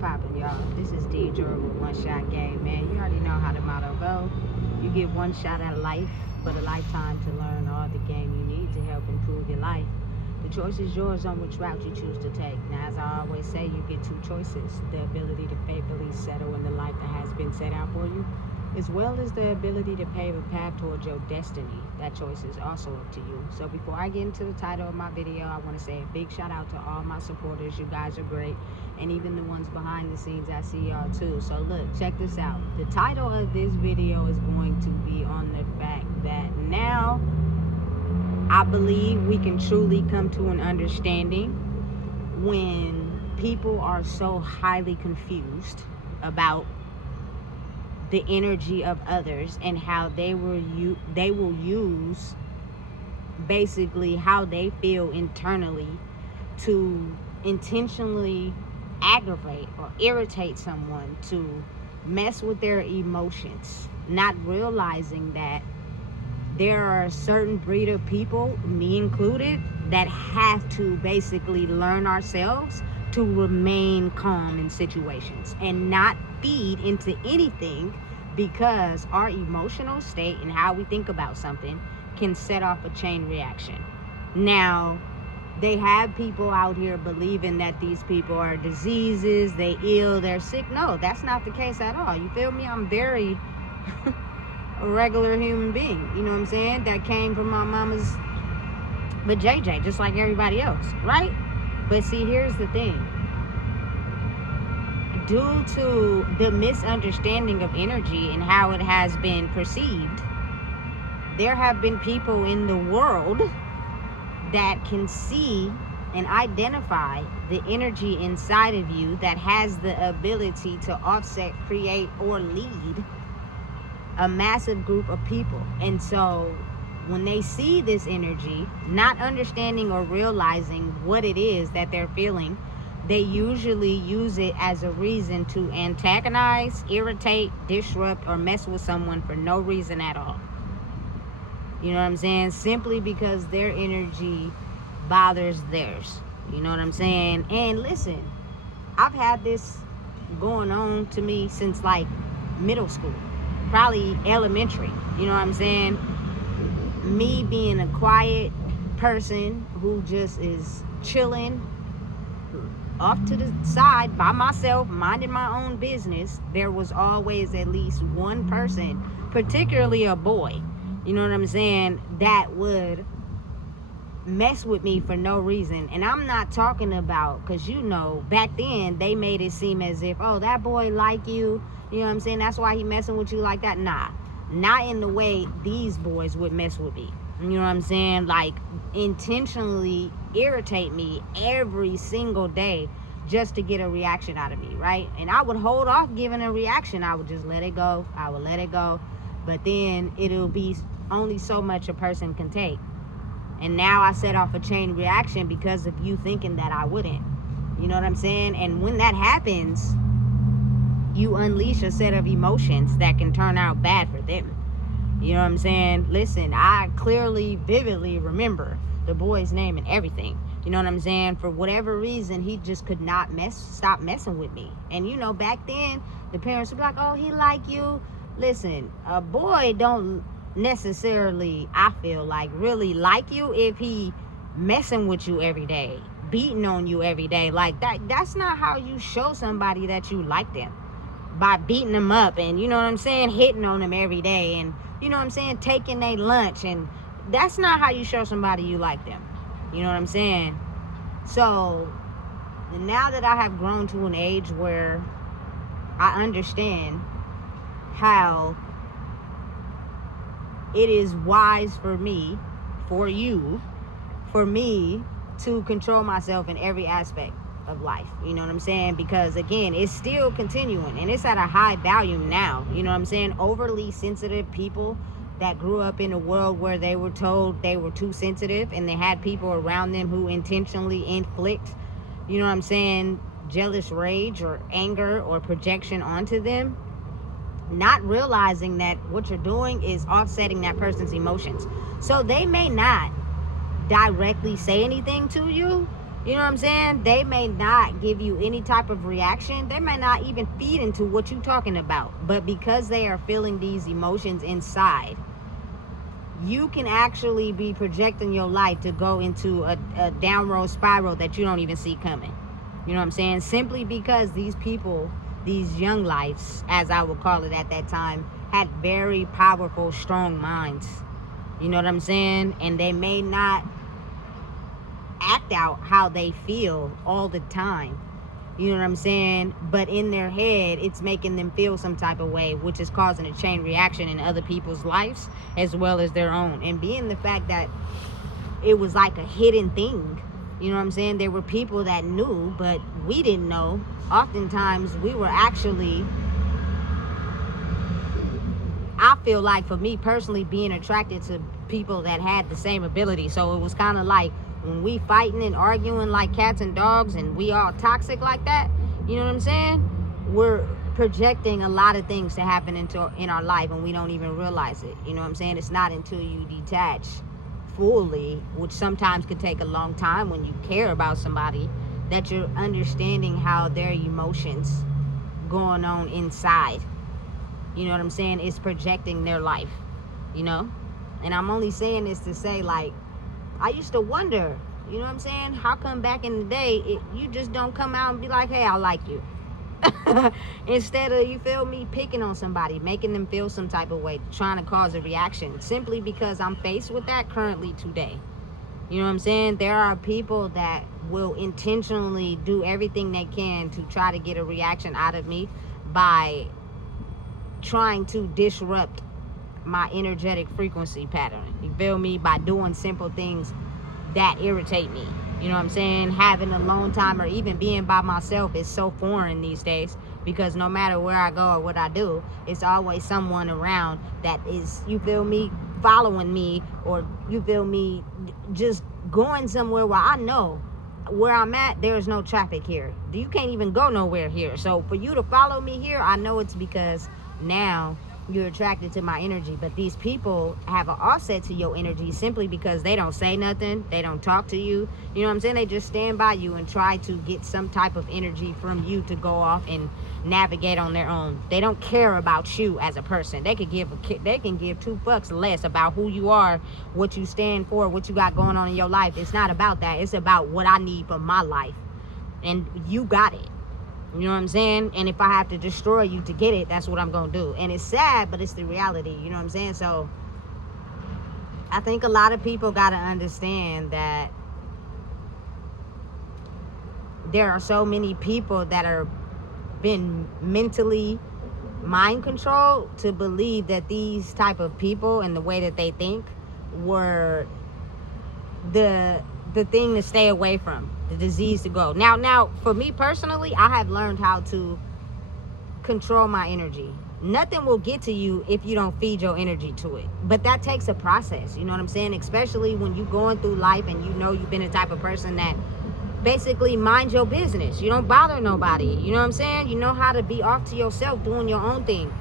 poppin', y'all? This is Deidre with One Shot Game, man. You already know how the motto go. You get one shot at life, but a lifetime to learn all the game you need to help improve your life. The choice is yours on which route you choose to take. Now, as I always say, you get two choices: the ability to faithfully settle in the life that has been set out for you, as well as the ability to pave a path towards your destiny. That choice is also up to you. So before I get into the title of my video, I want to say a big shout out to all my supporters. You guys are great. And even the ones behind the scenes, I see y'all too. So look, check this out. The title of this video is going to be on the fact that now I believe we can truly come to an understanding when people are so highly confused about the energy of others and how they will use basically how they feel internally to intentionally aggravate or irritate someone, to mess with their emotions, not realizing that there are a certain breed of people, me included, that have to basically learn ourselves to remain calm in situations and not feed into anything, because our emotional state and how we think about something can set off a chain reaction. Now, they have people out here believing that these people are diseases, they ill, they're sick. No, that's not the case at all. You feel me? I'm very a regular human being, you know what I'm saying? That came from my mama's JJ, just like everybody else, right? But see, here's the thing. Due to the misunderstanding of energy and how it has been perceived, there have been people in the world that can see and identify the energy inside of you that has the ability to offset, create, or lead a massive group of people. And so when they see this energy, not understanding or realizing what it is that they're feeling, they usually use it as a reason to antagonize, irritate, disrupt, or mess with someone for no reason at all. You know what I'm saying? Simply because their energy bothers theirs. You know what I'm saying? And listen, I've had this going on to me since like middle school, probably elementary. You know what I'm saying? Me being a quiet person who just is chilling off to the side by myself, minding my own business, there was always at least one person, particularly a boy, you know what I'm saying, that would mess with me for no reason. And I'm not talking about, because you know, back then they made it seem as if, oh, that boy like you know what I'm saying, that's why he messing with you like that. Nah, not in the way these boys would mess with me. You know what I'm saying? Like, intentionally irritate me every single day just to get a reaction out of me, right? And I would hold off giving a reaction. I would just let it go. I would let it go. But then it'll be only so much a person can take. And now I set off a chain reaction because of you thinking that I wouldn't. You know what I'm saying? And when that happens, you unleash a set of emotions that can turn out bad for them. You know what I'm saying? Listen, I clearly, vividly remember the boy's name and everything. You know what I'm saying? For whatever reason, he just could not stop messing with me. And you know, back then, the parents would be like, oh, he like you. Listen, a boy don't necessarily, I feel like, really like you if he messing with you every day, beating on you every day. Like, that's not how you show somebody that you like them. By beating them up and, you know what I'm saying, hitting on them every day and, you know what I'm saying, taking their lunch. And that's not how you show somebody you like them. You know what I'm saying? So now that I have grown to an age where I understand how it is wise for me, for you, for me to control myself in every aspect of life, you know what I'm saying? Because again, it's still continuing and it's at a high value now. You know what I'm saying? Overly sensitive people that grew up in a world where they were told they were too sensitive and they had people around them who intentionally inflict, you know what I'm saying, jealous rage or anger or projection onto them, not realizing that what you're doing is offsetting that person's emotions. So they may not directly say anything to you, You know what I'm saying? They may not give you any type of reaction. They may not even feed into what you're talking about. But because they are feeling these emotions inside, you can actually be projecting your life to go into a downward spiral that you don't even see coming. You know what I'm saying? Simply because these people, these young lives, as I would call it at that time, had very powerful, strong minds. You know what I'm saying? And they may not act out how they feel all the time. You know what I'm saying? But in their head, it's making them feel some type of way, which is causing a chain reaction in other people's lives as well as their own. And being the fact that it was like a hidden thing, you know what I'm saying? There were people that knew, but we didn't know. Oftentimes, we were actually, I feel like for me personally, being attracted to people that had the same ability. So it was kind of like, when we fighting and arguing like cats and dogs and we all toxic like that, you know what I'm saying? We're projecting a lot of things to happen in our life and we don't even realize it. You know what I'm saying? It's not until you detach fully, which sometimes could take a long time when you care about somebody, that you're understanding how their emotions going on inside, you know what I'm saying, is projecting their life, you know? And I'm only saying this to say, like, I used to wonder, you know what I'm saying? How come back in the day, you just don't come out and be like, hey, I like you. Instead of, you feel me, picking on somebody, making them feel some type of way, trying to cause a reaction, simply because I'm faced with that currently today. You know what I'm saying? There are people that will intentionally do everything they can to try to get a reaction out of me by trying to disrupt my energetic frequency pattern. You feel me? By doing simple things that irritate me. You know what I'm saying? Having alone time or even being by myself is so foreign these days, because no matter where I go or what I do, it's always someone around that is, you feel me, following me, or you feel me, just going somewhere where I know where I'm at, there's no traffic here. You can't even go nowhere here. So for you to follow me here, I know it's because now you're attracted to my energy. But these people have an offset to your energy simply because they don't say nothing, they don't talk to you, you know what I'm saying? They just stand by you and try to get some type of energy from you to go off and navigate on their own. They don't care about you as a person. They can give two fucks less about who you are, what you stand for, what you got going on in your life. It's not about that. It's about what I need for my life, and you got it. You know what I'm saying? And if I have to destroy you to get it, that's what I'm going to do. And it's sad, but it's the reality. You know what I'm saying? So I think a lot of people got to understand that there are so many people that are been mentally mind controlled to believe that these type of people and the way that they think were the thing to stay away from, the disease to go. Now for me personally, I have learned how to control my energy. Nothing will get to you if you don't feed your energy to it. But that takes a process, you know what I'm saying? Especially when you're going through life and you know you've been the type of person that basically mind your business. You don't bother nobody. You know what I'm saying? You know how to be off to yourself doing your own thing.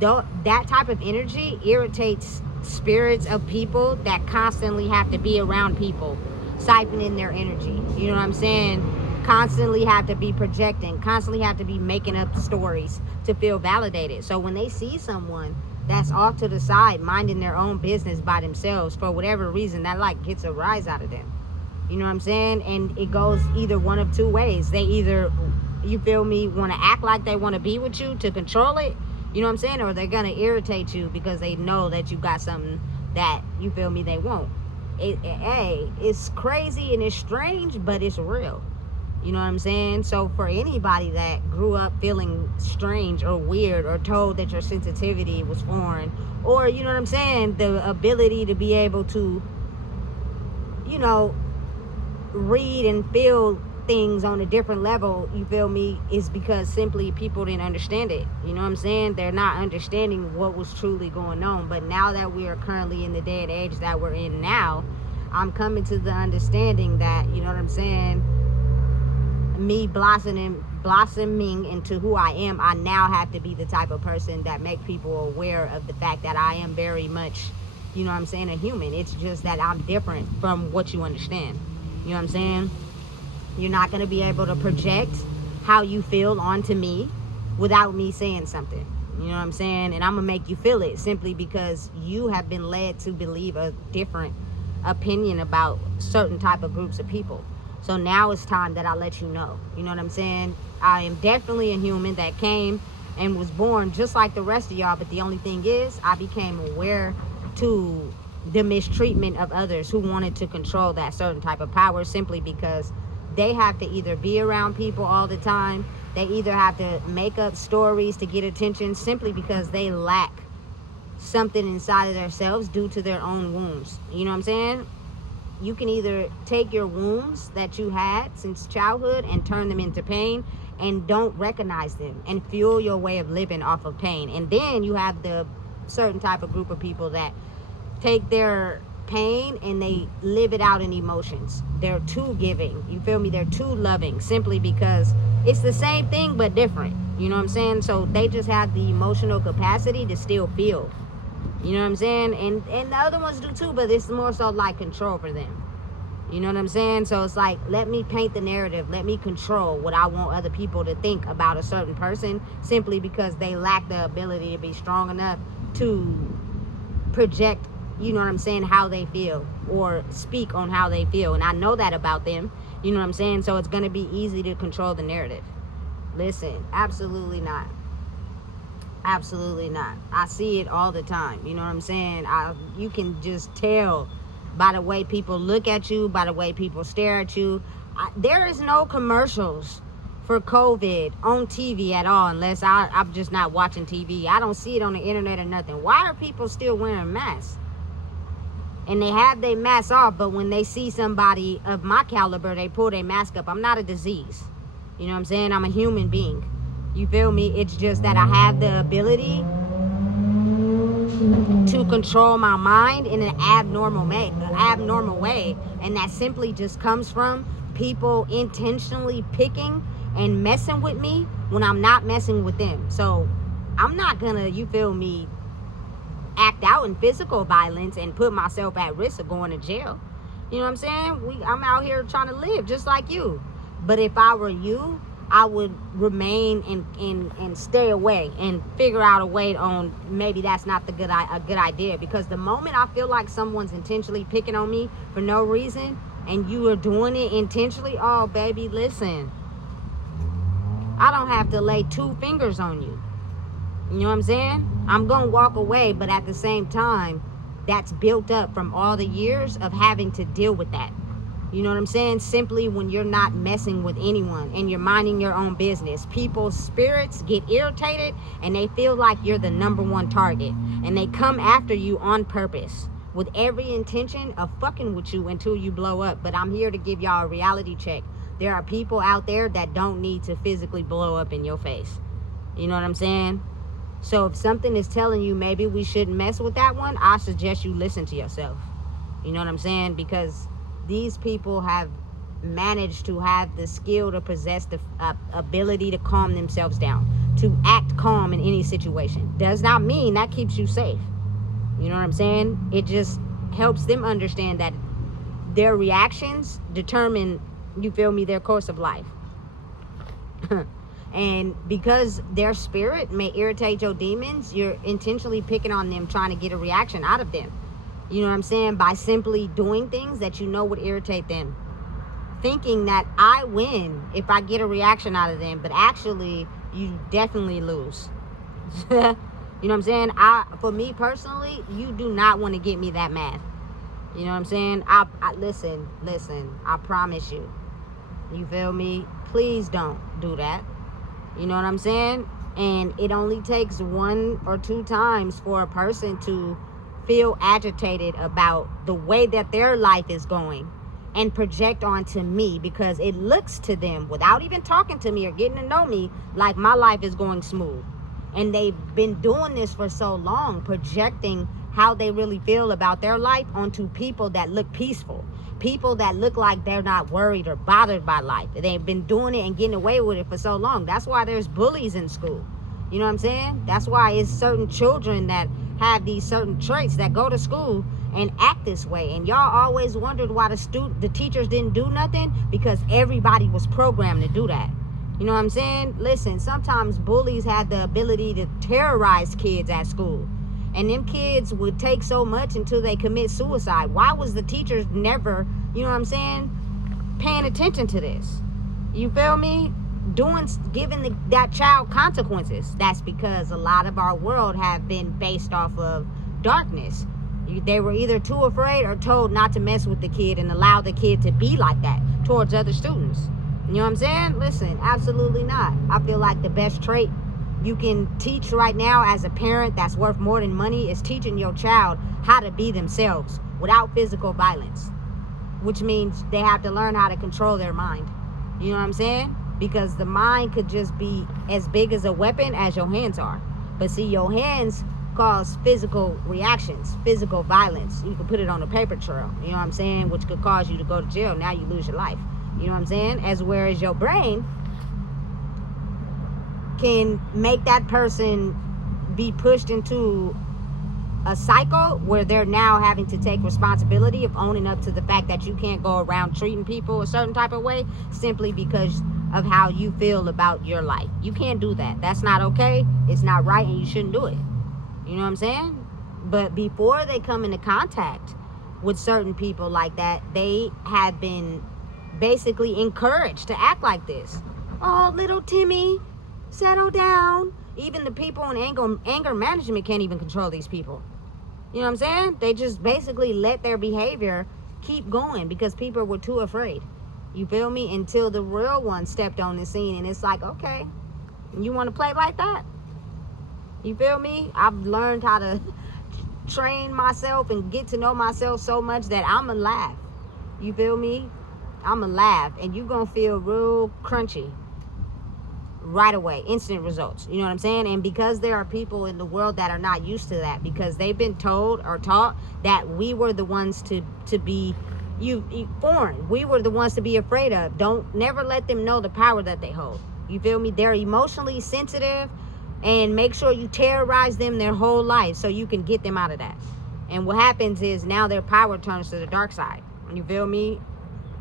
That type of energy irritates spirits of people that constantly have to be around people, siphoning their energy. You know what I'm saying? Constantly have to be projecting, constantly have to be making up stories to feel validated. So when they see someone that's off to the side, minding their own business by themselves, for whatever reason, that like gets a rise out of them. You know what I'm saying? And it goes either one of two ways. They either, you feel me, want to act like they want to be with you to control it, you know what I'm saying? Or they're going to irritate you because they know that you got something that, you feel me, they won't. It's crazy and it's strange, but it's real. You know what I'm saying? So for anybody that grew up feeling strange or weird or told that your sensitivity was foreign, or, you know what I'm saying, the ability to be able to, you know, read and feel things on a different level, you feel me, is because simply people didn't understand it. You know what I'm saying? They're not understanding what was truly going on. But now that we are currently in the day and age that we're in now, I'm coming to the understanding that, you know what I'm saying, me blossoming into who I am, I now have to be the type of person that make people aware of the fact that I am very much, you know what I'm saying, a human. It's just that I'm different from what you understand. You know what I'm saying? You're not going to be able to project how you feel onto me without me saying something. You know what I'm saying? And I'm going to make you feel it simply because you have been led to believe a different opinion about certain type of groups of people. So now it's time that I let you know. You know what I'm saying? I am definitely a human that came and was born just like the rest of y'all. But the only thing is, I became aware to the mistreatment of others who wanted to control that certain type of power simply because they have to either be around people all the time. They either have to make up stories to get attention simply because they lack something inside of themselves due to their own wounds. You know what I'm saying? You can either take your wounds that you had since childhood and turn them into pain and don't recognize them and fuel your way of living off of pain. And then you have the certain type of group of people that take their pain and they live it out in emotions. They're too giving. You feel me? They're too loving simply because it's the same thing but different. You know what I'm saying? So they just have the emotional capacity to still feel. You know what I'm saying? And the other ones do too, but it's more so like control for them. You know what I'm saying? So it's like, let me paint the narrative. Let me control what I want other people to think about a certain person simply because they lack the ability to be strong enough to project, you know what I'm saying, how they feel or speak on how they feel. And I know that about them. You know what I'm saying? So it's going to be easy to control the narrative. Listen, absolutely not. Absolutely not. I see it all the time. You know what I'm saying? You can just tell by the way people look at you, by the way people stare at you. There is no commercials for COVID on TV at all unless I'm just not watching TV. I don't see it on the internet or nothing. Why are people still wearing masks? And they have their masks off, but when they see somebody of my caliber, they pull their mask up. I'm not a disease. You know what I'm saying? I'm a human being. You feel me? It's just that I have the ability to control my mind in an abnormal way. And that simply just comes from people intentionally picking and messing with me when I'm not messing with them. So I'm not gonna, you feel me, act out in physical violence and put myself at risk of going to jail. You know what I'm saying? I'm out here trying to live just like you. But if I were you, I would remain and stay away and figure out a way on maybe that's not a good idea. Because the moment I feel like someone's intentionally picking on me for no reason and you are doing it intentionally, oh baby, listen, I don't have to lay two fingers on you. You know what I'm saying? I'm gonna walk away, but at the same time, that's built up from all the years of having to deal with that. You know what I'm saying? Simply when you're not messing with anyone and you're minding your own business, people's spirits get irritated and they feel like you're the number one target. And they come after you on purpose with every intention of fucking with you until you blow up. But I'm here to give y'all a reality check. There are people out there that don't need to physically blow up in your face. You know what I'm saying? So if something is telling you maybe we shouldn't mess with that one, I suggest you listen to yourself. You know what I'm saying? Because these people have managed to have the skill to possess the ability to calm themselves down, to act calm in any situation. Does not mean that keeps you safe. You know what I'm saying? It just helps them understand that their reactions determine, you feel me, their course of life. And because their spirit may irritate your demons, you're intentionally picking on them, trying to get a reaction out of them. You know what I'm saying? By simply doing things that you know would irritate them. Thinking that I win if I get a reaction out of them. But actually, you definitely lose. You know what I'm saying? For me personally, you do not want to get me that mad. You know what I'm saying? Listen, I promise you. You feel me? Please don't do that. You know what I'm saying? And it only takes 1 or 2 times for a person to feel agitated about the way that their life is going and project onto me, because it looks to them, without even talking to me or getting to know me, like my life is going smooth. And they've been doing this for so long, projecting how they really feel about their life onto people that look peaceful, people that look like they're not worried or bothered by life. They've been doing it and getting away with it for so long. That's why there's bullies in school. You know what I'm saying? That's why it's certain children that have these certain traits that go to school and act this way. And y'all always wondered why the teachers didn't do nothing, because everybody was programmed to do that. You know what I'm saying? Listen, sometimes bullies had the ability to terrorize kids at school. And them kids would take so much until they commit suicide. Why was the teachers never, you know what I'm saying, paying attention to this? You feel me? Giving that child consequences. That's because a lot of our world have been based off of darkness. They were either too afraid or told not to mess with the kid and allow the kid to be like that towards other students. You know what I'm saying? Listen, absolutely not. I feel like the best trait you can teach right now as a parent that's worth more than money is teaching your child how to be themselves without physical violence, which means they have to learn how to control their mind. You know what I'm saying? Because the mind could just be as big as a weapon as your hands are. But see, your hands cause physical reactions, physical violence. You can put it on a paper trail, you know what I'm saying, which could cause you to go to jail. Now you lose your life. You know what I'm saying? Whereas your brain can make that person be pushed into a cycle where they're now having to take responsibility of owning up to the fact that you can't go around treating people a certain type of way simply because of how you feel about your life. You can't do that. That's not okay. It's not right, and you shouldn't do it. You know what I'm saying? But before they come into contact with certain people like that, they have been basically encouraged to act like this. Oh, little Timmy, settle down. Even the people in anger management can't even control these people. You know what I'm saying? They just basically let their behavior keep going because people were too afraid. You feel me? Until the real one stepped on the scene, and it's like, okay, you want to play like that? You feel me? I've learned how to train myself and get to know myself so much that I'ma laugh. You feel me? I'ma laugh, and you gonna feel real crunchy right away, instant results. You know what I'm saying? And because there are people in the world that are not used to that, because they've been told or taught that we were the ones to be foreign. We were the ones to be afraid of. Never let them know the power that they hold. You feel me? They're emotionally sensitive, and make sure you terrorize them their whole life so you can get them out of that. And what happens is now their power turns to the dark side. You feel me?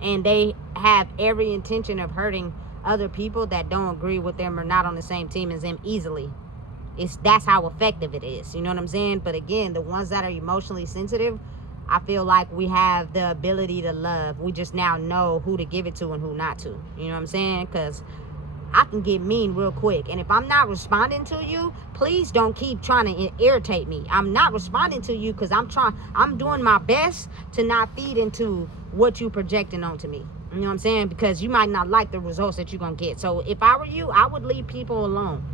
And they have every intention of hurting other people that don't agree with them or not on the same team as them easily. That's how effective it is. You know what I'm saying? But again, the ones that are emotionally sensitive, I feel like we have the ability to love. We just now know who to give it to and who not to. You know what I'm saying? Because I can get mean real quick. And if I'm not responding to you, please don't keep trying to irritate me. I'm not responding to you because I'm doing my best to not feed into what you projecting onto me. You know what I'm saying? Because you might not like the results that you're going to get. So if I were you, I would leave people alone.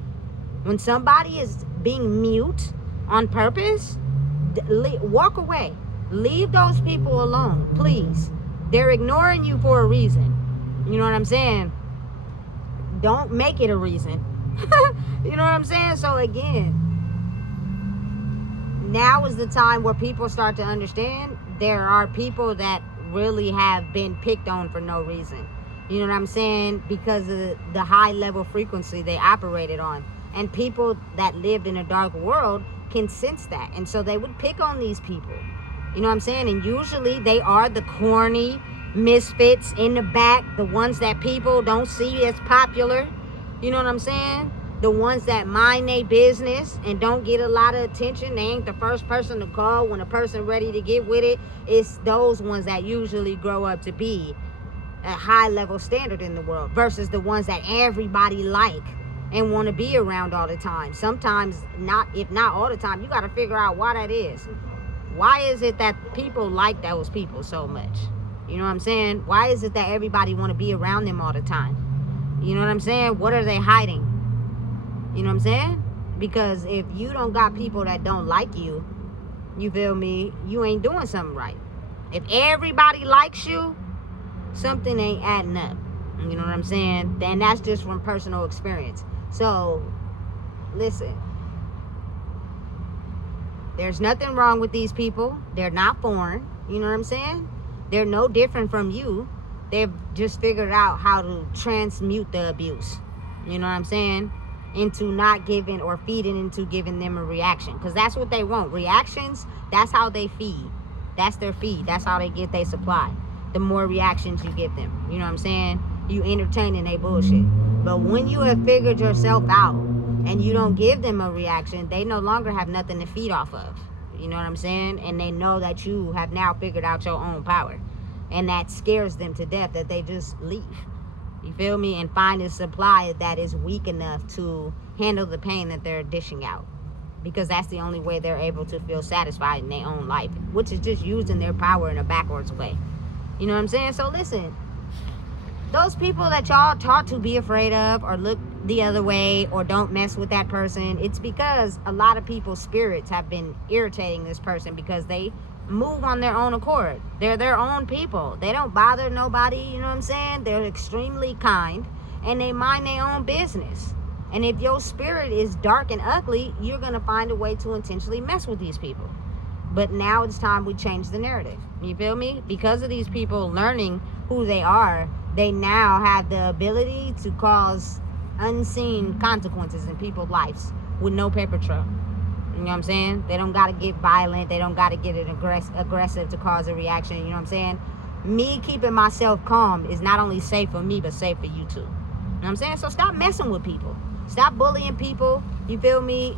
When somebody is being mute on purpose, walk away. Leave those people alone, please. They're ignoring you for a reason. You know what I'm saying? Don't make it a reason. You know what I'm saying? So again, now is the time where people start to understand there are people that really have been picked on for no reason. You know what I'm saying? Because of the high level frequency they operated on. And people that lived in a dark world can sense that. And so they would pick on these people. You know what I'm saying? And usually they are the corny misfits in the back, the ones that people don't see as popular. You know what I'm saying? The ones that mind their business and don't get a lot of attention. They ain't the first person to call when a person ready to get with it. It's those ones that usually grow up to be a high level standard in the world versus the ones that everybody like and want to be around all the time. Sometimes not, if not all the time. You got to figure out why that is. Why is it that people like those people so much? You know what I'm saying? Why is it that everybody want to be around them all the time? You know what I'm saying? What are they hiding? You know what I'm saying? Because if you don't got people that don't like you, you feel me, you ain't doing something right. If everybody likes you, something ain't adding up. You know what I'm saying? And that's just from personal experience. So, listen. There's nothing wrong with these people. They're not foreign. You know what I'm saying? They're no different from you. They've just figured out how to transmute the abuse. You know what I'm saying? Into not giving or feeding into giving them a reaction. Because that's what they want. Reactions, that's how they feed. That's their feed. That's how they get their supply. The more reactions you give them. You know what I'm saying? You entertaining they bullshit. But when you have figured yourself out and you don't give them a reaction, they no longer have nothing to feed off of. You know what I'm saying? And they know that you have now figured out your own power. And that scares them to death that they just leave. You feel me? And find a supply that is weak enough to handle the pain that they're dishing out. Because that's the only way they're able to feel satisfied in their own life, which is just using their power in a backwards way. You know what I'm saying? So listen, those people that y'all taught to be afraid of or look the other way or don't mess with that person, it's because a lot of people's spirits have been irritating this person because they move on their own accord. They're their own people. They don't bother nobody, you know what I'm saying? They're extremely kind and they mind their own business. And if your spirit is dark and ugly, you're going to find a way to intentionally mess with these people. But now it's time we change the narrative. You feel me? Because of these people learning who they are, they now have the ability to cause unseen consequences in people's lives with no paper trail. You know what I'm saying? They don't got to get violent. They don't got to get it aggressive to cause a reaction. You know what I'm saying? Me keeping myself calm is not only safe for me, but safe for you too. You know what I'm saying? So stop messing with people. Stop bullying people. You feel me?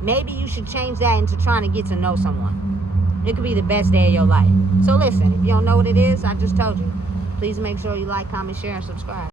Maybe you should change that into trying to get to know someone. It could be the best day of your life. So listen, if you don't know what it is, I just told you. Please make sure you like, comment, share, and subscribe.